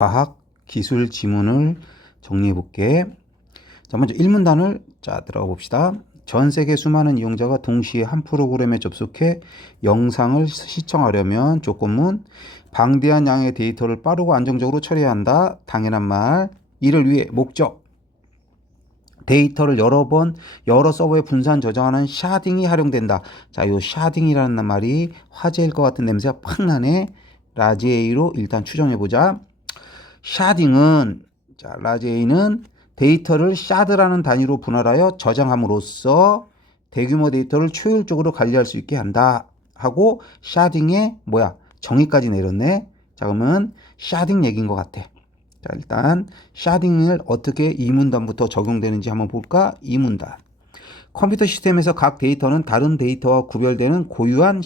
과학 기술 지문을 정리해 볼게. 자, 먼저 1문단을 들어가 봅시다. 전 세계 수많은 이용자가 동시에 한 프로그램에 접속해 영상을 시청하려면 조건문 방대한 양의 데이터를 빠르고 안정적으로 처리해야 한다. 당연한 말. 이를 위해 목적 데이터를 여러 서버에 분산 저장하는 샤딩이 활용된다. 자, 요 샤딩이라는 말이 화제일 것 같은 냄새가 팍 나네. 라지 A로 일단 추정해 보자. 샤딩은 라지 A는 데이터를 샤드라는 단위로 분할하여 저장함으로써 대규모 데이터를 효율적으로 관리할 수 있게 한다 하고 샤딩의 정의까지 내렸네. 자, 그러면 샤딩 얘기인 것 같아. 자, 일단 샤딩을 어떻게 이 문단부터 적용되는지 한번 볼까? 이 문단. 컴퓨터 시스템에서 각 데이터는 다른 데이터와 구별되는 고유한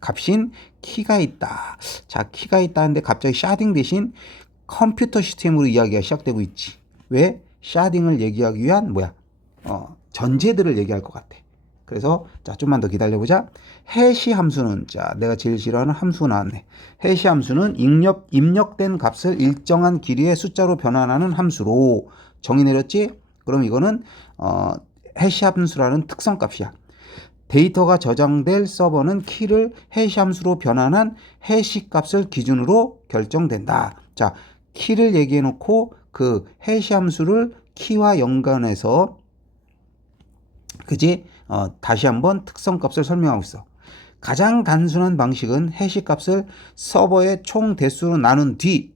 값인 키가 있다. 자, 키가 있다는데 갑자기 샤딩 대신 컴퓨터 시스템으로 이야기가 시작되고 있지. 왜? 샤딩을 얘기하기 위한 전제들을 얘기할 것 같아. 그래서 좀만 더 기다려보자. 해시 함수는 내가 제일 싫어하는 함수가 나왔네. 해시 함수는 입력된 값을 일정한 길이의 숫자로 변환하는 함수로 정의 내렸지. 그럼 이거는 해시 함수라는 특성 값이야. 데이터가 저장될 서버는 키를 해시 함수로 변환한 해시 값을 기준으로 결정된다. 자, 키를 얘기해 놓고 그 해시 함수를 키와 연관해서 다시 한번 특성 값을 설명하고 있어. 가장 단순한 방식은 해시 값을 서버의 총 대수로 나눈 뒤,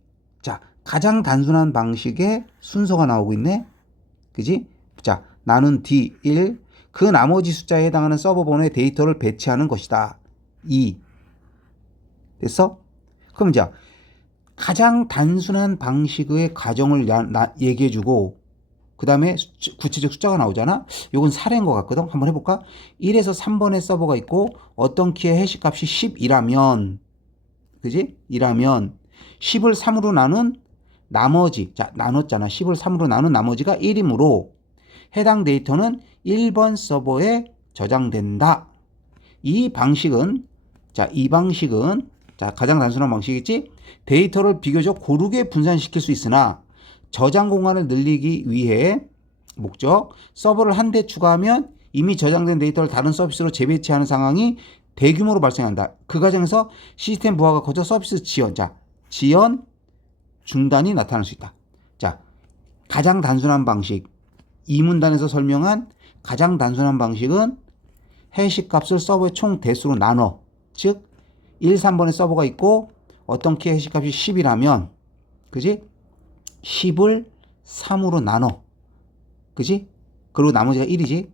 가장 단순한 방식의 순서가 나오고 있네. 그지? 자, 나눈 뒤 1, 그 나머지 숫자에 해당하는 서버 번호에 데이터를 배치하는 것이다. 2. 됐어? 그럼 가장 단순한 방식의 가정을 얘기해주고 그 다음에 구체적 숫자가 나오잖아. 이건 사례인 것 같거든. 한번 해볼까? 1에서 3번의 서버가 있고 어떤 키의 해시값이 10이라면 그지? 이라면 10을 3으로 나눈 나머지 나눴잖아. 10을 3으로 나눈 나머지가 1이므로 해당 데이터는 1번 서버에 저장된다. 이 방식은 가장 단순한 방식이겠지? 데이터를 비교적 고르게 분산시킬 수 있으나 저장 공간을 늘리기 위해 목적 서버를 한 대 추가하면 이미 저장된 데이터를 다른 서비스로 재배치하는 상황이 대규모로 발생한다. 그 과정에서 시스템 부하가 커져 서비스 지연 중단이 나타날 수 있다. 자, 가장 단순한 방식 이 문단에서 설명한 가장 단순한 방식은 해시 값을 서버의 총 대수로 나눠. 즉 1, 3번의 서버가 있고 어떤 키의 해시 값이 10이라면 그지? 10을 3으로 나눠. 그지? 그리고 나머지가 1이지.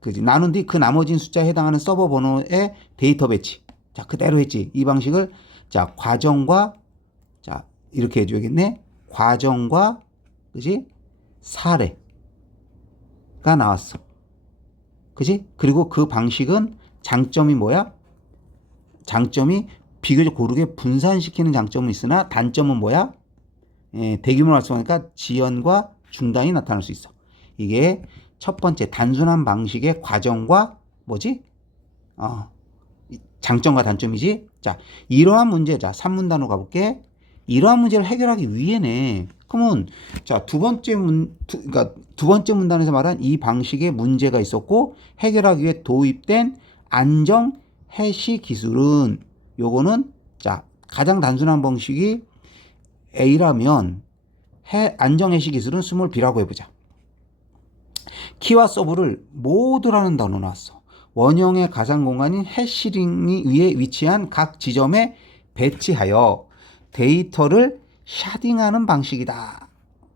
그지? 나눈 뒤 그 나머진 숫자에 해당하는 서버 번호의 데이터 배치. 그대로 했지. 이 방식을 과정과 이렇게 해줘야겠네. 과정과 그지? 사례가 나왔어. 그지? 그리고 그 방식은 장점이 뭐야? 장점이 비교적 고르게 분산시키는 장점은 있으나 단점은 뭐야? 대규모로 활성화하니까 지연과 중단이 나타날 수 있어. 이게 첫 번째 단순한 방식의 과정과 장점과 단점이지. 이러한 문제 3문단으로 가볼게. 이러한 문제를 해결하기 위해네. 그러면 두 번째 문단에서 말한 이 방식에 문제가 있었고 해결하기 위해 도입된 안정 해시 기술은 요거는 가장 단순한 방식이 A라면 안정 해시 기술은 스몰 B라고 해보자. 키와 서브를 모두라는 단어 나왔어. 원형의 가상 공간인 해시링이 위에 위치한 각 지점에 배치하여 데이터를 샤딩하는 방식이다.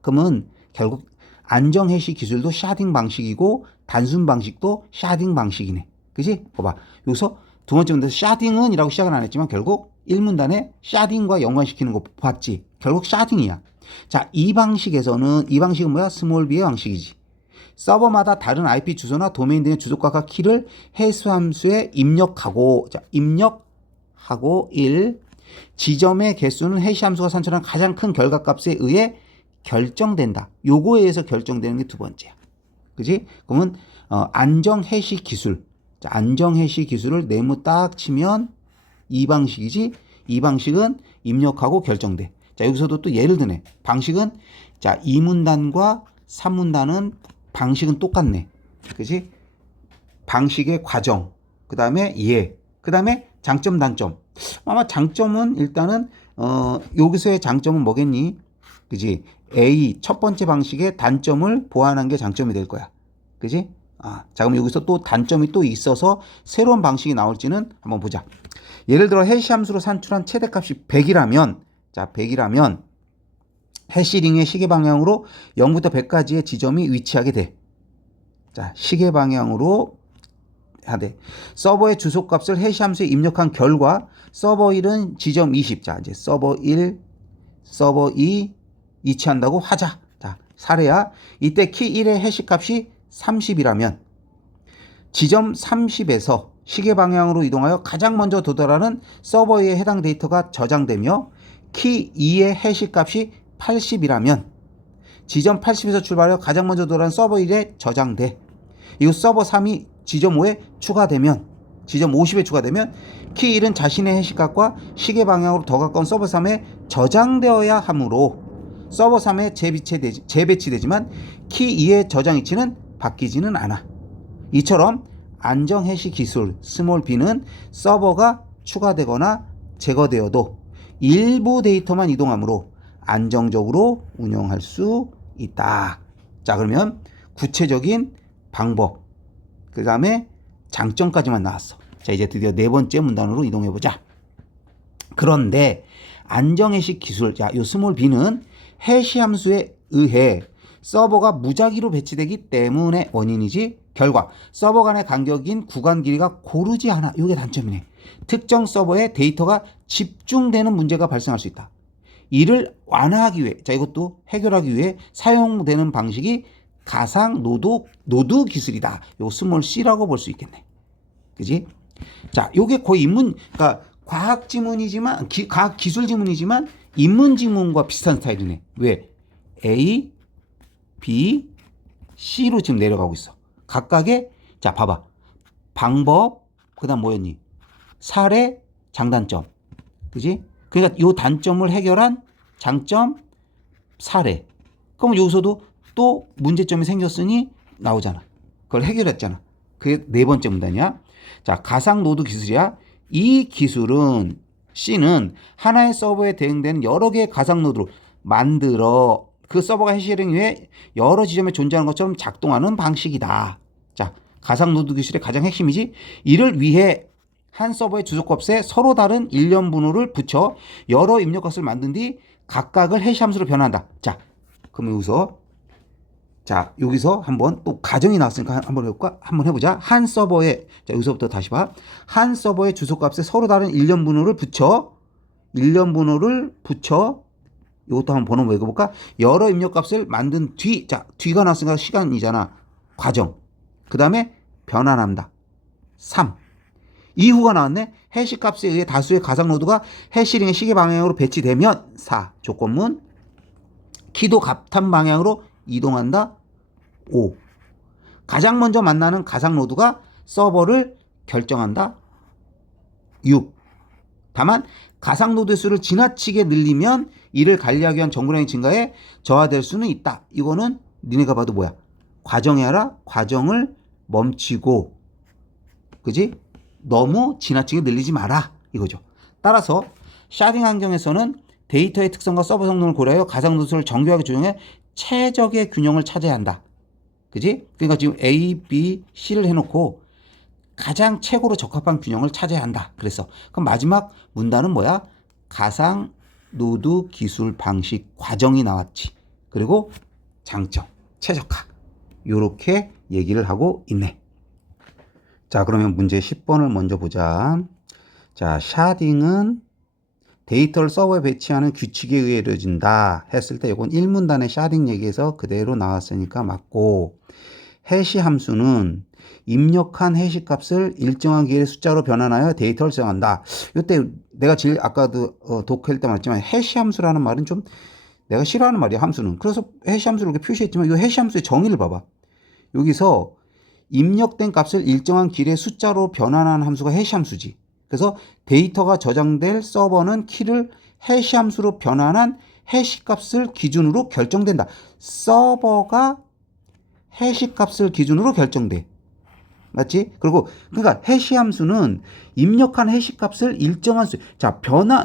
그러면 결국 안정 해시 기술도 샤딩 방식이고 단순 방식도 샤딩 방식이네. 그지? 봐봐. 여기서 두 번째 문제에서 샤딩은 이라고 시작은 안 했지만 결국 1문단에 샤딩과 연관시키는 거 봤지? 결국 샤딩이야. 이 방식은 뭐야? 스몰 b의 방식이지. 서버마다 다른 IP 주소나 도메인 등의 주소값과 키를 해수 함수에 입력하고 1. 지점의 개수는 해시 함수가 산출한 가장 큰 결과값에 의해 결정된다. 요거에 의해서 결정되는 게 두 번째야. 그지? 그러면 안정 해시 기술. 안정 해시 기술을 네모 딱 치면 이 방식이지. 이 방식은 입력하고 결정돼. 자, 여기서도 또 예를 드네. 방식은 자, 2문단과 3문단은 방식은 똑같네. 그지? 방식의 과정, 그 다음에 예, 그 다음에 장점, 단점. 아마 장점은 일단은 여기서의 장점은 뭐겠니? 그지? A 첫 번째 방식의 단점을 보완한 게 장점이 될 거야. 그지? 자, 그럼 여기서 또 단점이 또 있어서 새로운 방식이 나올지는 한번 보자. 예를 들어 해시함수로 산출한 최대값이 100이라면, 자, 100이라면 해시링의 시계 방향으로 0부터 100까지의 지점이 위치하게 돼. 자, 시계 방향으로 하되 서버의 주소값을 해시함수에 입력한 결과 서버 1은 지점 20. 자, 이제 서버 1, 서버 2 이치한다고 하자. 자, 사례야. 이때 키 1의 해시값이 30이라면 지점 30에서 시계 방향으로 이동하여 가장 먼저 도달하는 서버에 해당 데이터가 저장되며 키 2의 해시값이 80이라면 지점 80에서 출발하여 가장 먼저 도달하는 서버 1에 저장돼. 이후 서버 3이 지점 5에 추가되면 지점 50에 추가되면 키 1은 자신의 해시값과 시계 방향으로 더 가까운 서버 3에 저장되어야 하므로 서버 3에 재배치되지만 키 2의 저장 위치는 바뀌지는 않아. 이처럼 안정 해시 기술 스몰 b는 서버가 추가되거나 제거되어도 일부 데이터만 이동하므로 안정적으로 운영할 수 있다. 자, 그러면 구체적인 방법, 그 다음에 장점까지만 나왔어. 자, 이제 드디어 네 번째 문단으로 이동해보자. 그런데 안정 해시 기술, 자, 요 스몰 b는 해시 함수에 의해 서버가 무작위로 배치되기 때문에 원인이지 결과 서버 간의 간격인 구간 길이가 고르지 않아. 이게 단점이네. 특정 서버에 데이터가 집중되는 문제가 발생할 수 있다. 이를 완화하기 위해, 자, 이것도 해결하기 위해 사용되는 방식이 가상 노드 기술이다. 요 스몰 C라고 볼 수 있겠네. 그지? 자, 요게 거의 그러니까 과학 지문이지만, 과학 기술 지문이지만 인문 지문과 비슷한 스타일이네. 왜? A, B, C로 지금 내려가고 있어. 각각의, 자, 봐봐. 방법, 그 다음 뭐였니? 사례, 장단점. 그지? 그러니까 요 단점을 해결한 장점, 사례. 그럼 여기서도 또 문제점이 생겼으니 나오잖아. 그걸 해결했잖아. 그게 네 번째 문단이야. 자, 가상 노드 기술이야. 이 기술은 C는 하나의 서버에 대응되는 여러 개의 가상 노드로 만들어 그 서버가 해시링 위해 여러 지점에 존재하는 것처럼 작동하는 방식이다. 자, 가상 노드 기술의 가장 핵심이지. 이를 위해 한 서버의 주소값에 서로 다른 일련 번호를 붙여 여러 입력값을 만든 뒤 각각을 해시 함수로 변환한다. 자, 그럼 여기서 자, 여기서 한번 또 가정이 나왔으니까 한번 해볼까? 한번 해보자. 한 서버에, 자, 여기서부터 다시 봐. 한 서버의 주소값에 서로 다른 일련 번호를 붙여, 이것도 한번 번호 읽어볼까? 여러 입력값을 만든 뒤, 자, 뒤가 나왔으니까 시간이잖아. 과정. 그 다음에 변환한다. 3. 이후가 나왔네. 해시값에 의해 다수의 가상 노드가 해시링의 시계 방향으로 배치되면 4. 조건문. 키도 같은 방향으로 이동한다. 5. 가장 먼저 만나는 가상 노드가 서버를 결정한다. 6. 다만 가상 노드의 수를 지나치게 늘리면 이를 관리하기 위한 정보량이 증가해 저하될 수는 있다. 이거는 니네가 봐도 뭐야? 과정에 하라. 과정을 멈추고, 그지? 너무 지나치게 늘리지 마라. 이거죠. 따라서 샤딩 환경에서는 데이터의 특성과 서버 성능을 고려하여 가상 노드를 정교하게 조정해 최적의 균형을 찾아야 한다. 그지? 그러니까 지금 A, B, C를 해놓고 가장 최고로 적합한 균형을 찾아야 한다. 그래서 그럼 마지막 문단은 뭐야? 가상 노드 기술 방식 과정이 나왔지. 그리고 장점, 최적화. 요렇게 얘기를 하고 있네. 자, 그러면 문제 10번을 먼저 보자. 자, 샤딩은 데이터를 서버에 배치하는 규칙에 의해 이루어진다 했을 때 이건 1문단의 샤딩 얘기에서 그대로 나왔으니까 맞고, 해시 함수는 입력한 해시 값을 일정한 기회의 숫자로 변환하여 데이터를 저장한다. 이때 내가 제일 아까도 독해할 때 말했지만 해시 함수라는 말은 좀 내가 싫어하는 말이야. 함수는. 그래서 해시 함수를 이렇게 표시했지만 이 해시 함수의 정의를 봐봐. 여기서 입력된 값을 일정한 길의 숫자로 변환하는 함수가 해시 함수지. 그래서 데이터가 저장될 서버는 키를 해시 함수로 변환한 해시 값을 기준으로 결정된다. 서버가 해시 값을 기준으로 결정돼. 맞지? 그리고 그러니까 해시 함수는 입력한 해시 값을 일정한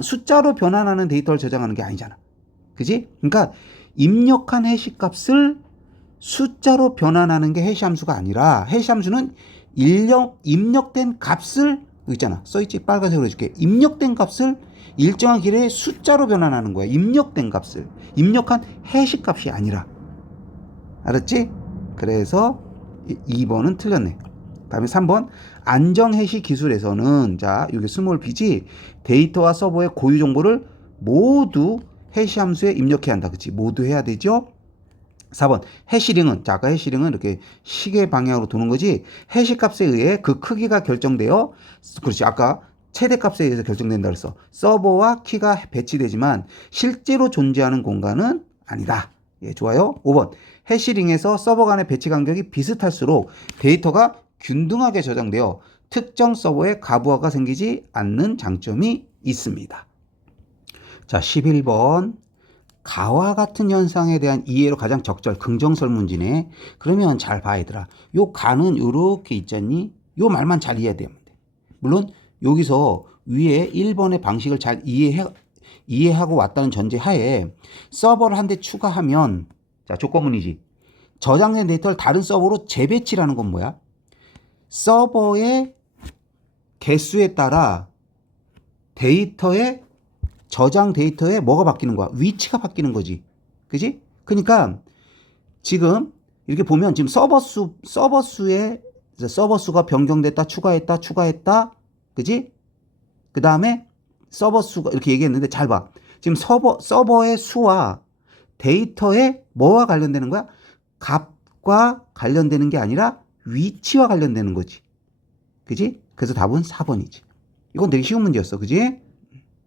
숫자로 변환하는 데이터를 저장하는 게 아니잖아. 그지? 그러니까 입력한 해시 값을 숫자로 변환하는 게 해시 함수가 아니라 해시 함수는 입력된 값을 있잖아. 써있지? 빨간색으로 해줄게. 입력된 값을 일정한 길이의 숫자로 변환하는 거야. 입력된 값을. 입력한 해시 값이 아니라. 알았지? 그래서 2번은 틀렸네. 다음에 3번. 안정 해시 기술에서는 자, 이게 스몰 b지. 데이터와 서버의 고유 정보를 모두 해시 함수에 입력해야 한다. 그치? 모두 해야 되죠? 4번. 해시링은, 자, 아까 해시링은 이렇게 시계 방향으로 도는 거지. 해시 값에 의해 그 크기가 결정되어, 그렇지. 아까 최대 값에 의해서 결정된다 그랬어. 서버와 키가 배치되지만 실제로 존재하는 공간은 아니다. 예, 좋아요. 5번. 해시링에서 서버 간의 배치 간격이 비슷할수록 데이터가 균등하게 저장되어 특정 서버에 가부하가 생기지 않는 장점이 있습니다. 자, 11번. 가와 같은 현상에 대한 이해로 가장 긍정설 문제네. 그러면 잘 봐, 얘들아. 요 가는 요렇게 있잖니? 요 말만 잘 이해되면 돼. 물론 여기서 위에 1번의 방식을 잘 이해하고 왔다는 전제 하에 서버를 한 대 추가하면, 자, 조건문이지. 저장된 데이터를 다른 서버로 재배치라는 건 뭐야? 서버의 개수에 따라 저장 데이터에 뭐가 바뀌는 거야? 위치가 바뀌는 거지. 그지? 그러니까 지금 이렇게 보면 지금 서버 수가 변경됐다, 추가했다. 그지? 그 다음에 서버 수가 이렇게 얘기했는데 잘 봐. 지금 서버의 수와 데이터에 뭐와 관련되는 거야? 값과 관련되는 게 아니라 위치와 관련되는 거지. 그지? 그래서 답은 4번이지. 이건 되게 쉬운 문제였어. 그지?